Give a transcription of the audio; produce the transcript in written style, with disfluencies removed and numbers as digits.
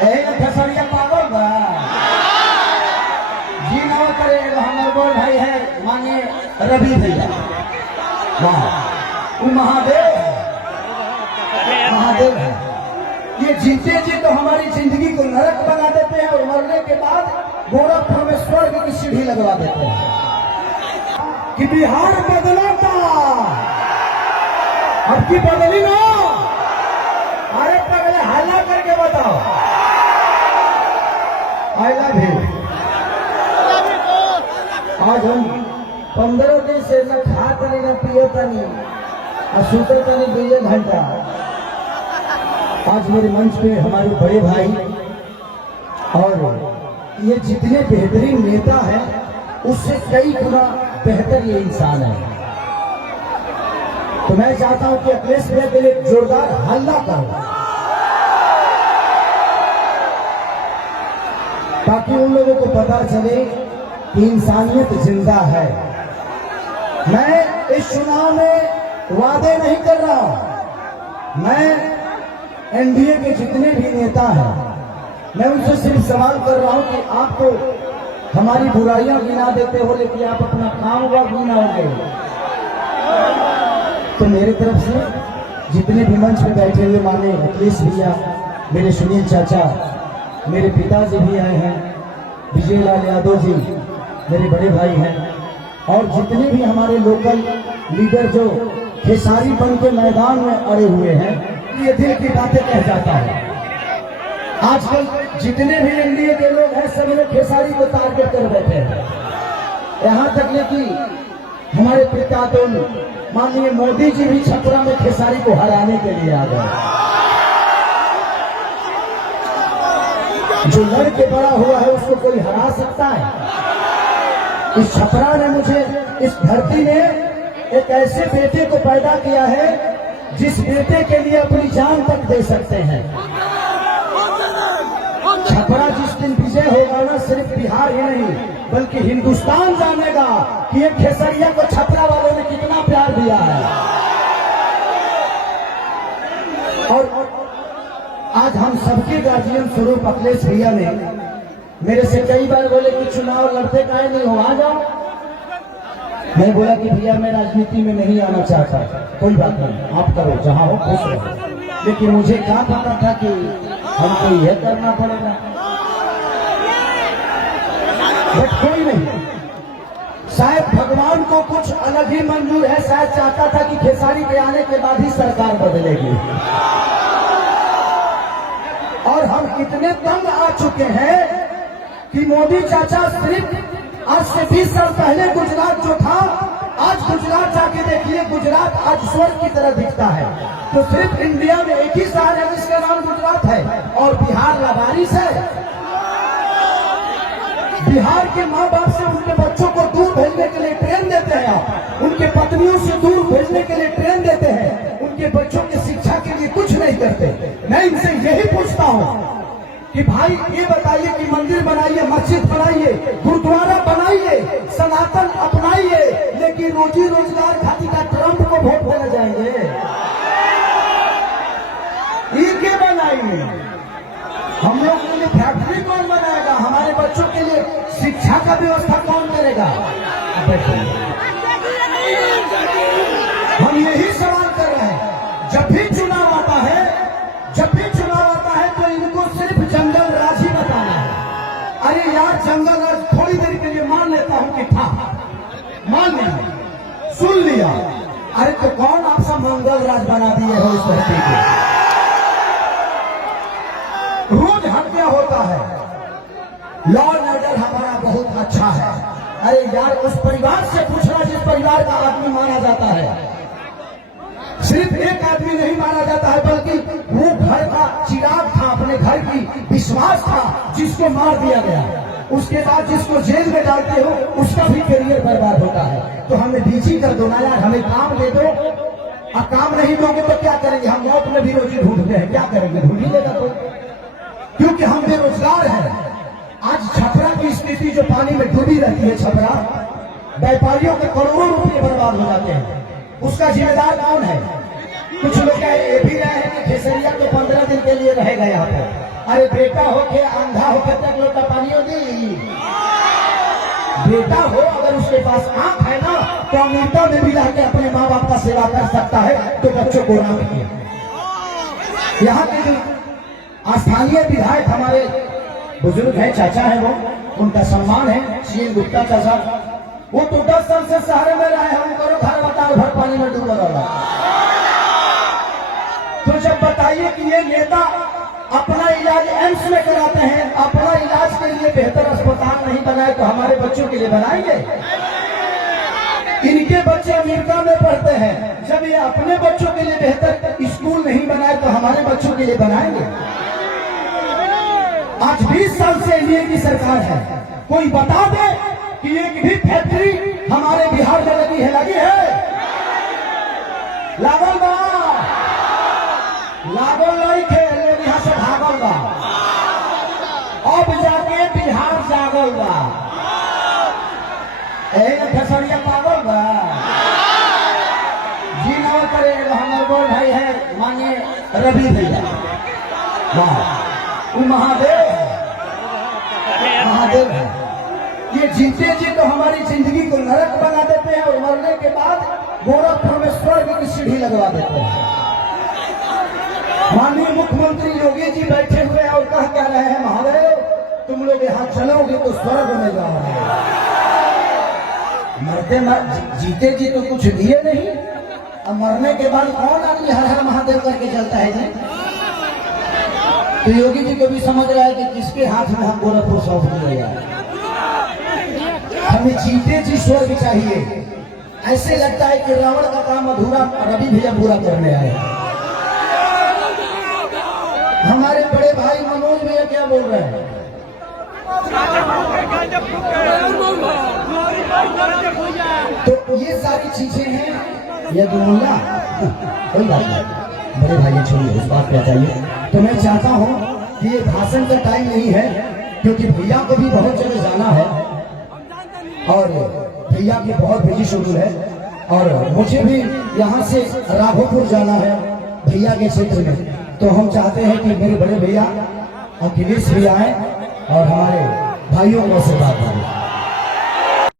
खेसरिया पागल बा जी ना करे। हमारे बोल भाई है माने रवि भैया, वो महादेव है। ये जीते जी तो हमारी जिंदगी को नरक बना देते हैं और मरने के बाद गोरखपुर में स्वर्ग की सीढ़ी लगवा देते हैं कि बिहार बदला था, अब की बदली ना। अरे पहले हल्ला करके बताओ आई लव यू। आज हम 15 दिन से न खाता नहीं न पियता नहीं और सुतता नहीं 2 घंटा। आज मेरे मंच पे हमारे बड़े भाई और ये जितने बेहतरीन नेता हैं उससे कई गुना बेहतर ये इंसान है। तो मैं चाहता हूं कि अखिलेश भैया के लिए जोरदार हल्ला करो ताकि उन लोगों को पता चले कि इंसानियत जिंदा है। मैं इस चुनाव में वादे नहीं कर रहा हूं। मैं एनडीए के जितने भी नेता हैं मैं उनसे सिर्फ सवाल कर रहा हूं कि आप तो हमारी बुराइयां गिना देते हो लेकिन आप अपना काम व गिनाओगे। तो मेरी तरफ से जितने भी मंच पे बैठे हुए माने अखिलेश भैया, मेरे सुनील चाचा, मेरे पिताजी भी आए हैं, विजय लाल यादव जी मेरे बड़े भाई हैं और जितने भी हमारे लोकल लीडर जो खेसारी बन के मैदान में अड़े हुए हैं, ये दिल की बातें कह जाता है। आजकल जितने भी एनडीए के लोग हैं सब लोग खेसारी को टारगेट कर बैठे हैं। यहाँ तक ले कि हमारे पिता तो माननीय मोदी जी भी छपरा में खेसारी को हराने के लिए आ गए। जो लड़के बड़ा हुआ है उसको कोई हरा सकता है? इस छपरा ने मुझे, इस धरती ने एक ऐसे बेटे को पैदा किया है जिस बेटे के लिए अपनी जान तक दे सकते हैं। छपरा जिस दिन विजय होगा ना, सिर्फ बिहार ही नहीं बल्कि हिंदुस्तान जानेगा कि ये खेसरिया को छपरा वालों ने कितना प्यार दिया है। और आज हम सबके गार्जियन स्वरूप अखिलेश भैया ने मेरे से कई बार बोले कि चुनाव लड़ते काहे नहीं हो, आ जाओ। मैं बोला कि भैया मैं राजनीति में नहीं आना चाहता। कोई बात नहीं, आप करो, जहां हो खुश रहो। लेकिन मुझे क्या पता था कि हमको यह करना पड़ेगा। बट कोई नहीं, शायद भगवान को कुछ अलग ही मंजूर है। शायद चाहता था कि खेसारी के आने के बाद ही सरकार बदलेगी। और हम इतने तंग आ चुके हैं कि मोदी चाचा सिर्फ आज से 20 साल पहले गुजरात जो था, आज गुजरात जाके देखिए, गुजरात आज स्वर्ग की तरह दिखता है। तो सिर्फ इंडिया में एक ही शहर है जिसका नाम गुजरात है और बिहार लावारिस है। बिहार के माँ बाप से उनके बच्चों को दूर भेजने के लिए ट्रेन देते हैं आप, उनके पत्नियों से दूर भेजने के लिए ट्रेन देते हैं, उनके बच्चों की शिक्षा के लिए कुछ नहीं करते। मैं इनसे यही पूछता हूँ कि भाई ये बताइए कि मंदिर बनाइए, मस्जिद बनाइए, गुरुद्वारा बनाइए, सनातन अपनाइए, लेकिन रोजी रोजगार खातिर का ट्रंप को वोट देने जाएंगे? ये क्या बनाएंगे? हम लोग के लिए फैक्ट्री कौन बनाएगा? हमारे बच्चों के लिए शिक्षा का व्यवस्था कौन करेगा? हम यही सवाल कर रहे हैं। जब भी चुनाव आता है तो इनको सिर्फ जंगल राज ही बताना है। अरे यार, जंगल राज थोड़ी देर के लिए मान लेता हूं कि था, मान लिया, सुन लिया। अरे तो कौन आपसा मंगल राज बना दिए हो इस धरती को? रोज हत्या होता है। लॉ एंड ऑर्डर हमारा बहुत अच्छा है। अरे यार, उस परिवार से पूछना जिस परिवार का आदमी माना जाता है। सिर्फ एक आदमी नहीं माना जाता है बल्कि वो घर का चिराग था, अपने घर की विश्वास था, जिसको मार दिया गया। उसके बाद जिसको जेल में डालते हो उसका भी करियर बर्बाद होता है। तो हमें डीजी कर दो ना यार, हमें काम दे दो। और काम नहीं दोगे तो क्या करेंगे? हम मौत में भी रोजी ढूंढते हैं, क्या करेंगे? ढूंढ ही लेगा कोई, क्योंकि हम बेरोजगार हैं। आज छपरा की स्थिति जो पानी में डूबी रहती है, छपरा व्यापारियों के करोड़ों रुपये बर्बाद हो जाते हैं। उसका जिम्मेदार कौन है? कुछ लोग ये भी रहे हैं कि खेसरिया तो 15 दिन के लिए रहेगा यहाँ पे। अरे बेटा हो के अंधा होकर तक लोटा पानी दी, बेटा हो अगर उसके पास आंख है ना तो अमेरिका में भी जाके अपने माँ बाप का सेवा कर सकता है, तो बच्चों को ना करिए। यहाँ के जो स्थानीय विधायक हमारे बुजुर्ग हैं, चाचा है, वो उनका सम्मान है, सीएन गुप्ता चाचा, वो तो 10 साल से शहर में रहे हैं, करो घर बताओ भर पानी में डूबा रहा। तो जब बताइए कि ये नेता अपना इलाज एम्स में कराते हैं, अपना इलाज के लिए बेहतर अस्पताल नहीं बनाए तो हमारे बच्चों के लिए बनाएंगे? इनके बच्चे अमेरिका में पढ़ते हैं, जब ये अपने बच्चों के लिए बेहतर स्कूल नहीं बनाए तो हमारे बच्चों के लिए बनाएंगे? आज 20 साल से एनडीए की सरकार है, कोई बता दे कि एक भी फैक्ट्री हमारे बिहार में लगी है? लगी है? लागल बा, लागल नहीं थे, लोग यहाँ से भागल बा, अब जाके बिहार जागल बा। खेसरिया पागल बा जी ना करे। हमारे बड़ भाई है मानिए रवि भैया, वो महादेव महादेव है। ये जीते जी तो हमारी जिंदगी को नरक बना देते हैं और मरने के बाद गोरखपुर में स्वर्ग की सीढ़ी लगवा देते हैं। माननीय मुख्यमंत्री योगी जी बैठे हुए और कह रहे हैं महादेव तुम लोग यहाँ चलोगे तो स्वर्ग में जाओगे। मरते जीते जी तो कुछ दिए नहीं, अब मरने के बाद कौन आदमी हर हर महादेव करके चलता है जी? तो योगी जी को भी समझ रहा है कि किसके हाथ में हम गोरखपुर सौंप दिया। हमें जीते जी स्वर्ग चाहिए। ऐसे लगता है कि रावण का काम अधूरा रवि भैया पूरा करने आए। हमारे बड़े भाई मनोज भैया क्या बोल रहे हैं? तो ये सारी चीजें हैं। ये दुनिया कोई बात नहीं, बड़े भाई छोड़िए, उस बात पे आ जाइए। तो मैं चाहता हूँ कि ये भाषण का टाइम नहीं है, क्योंकि भैया को भी बहुत जगह जाना है और भैया की बहुत बिजी शेड्यूल है, और मुझे भी यहाँ से राघोपुर जाना है भैया के क्षेत्र में। तो हम चाहते हैं कि मेरे बड़े भैया अखिलेश भैया आए और हमारे भाइयों को आशीर्वाद दें।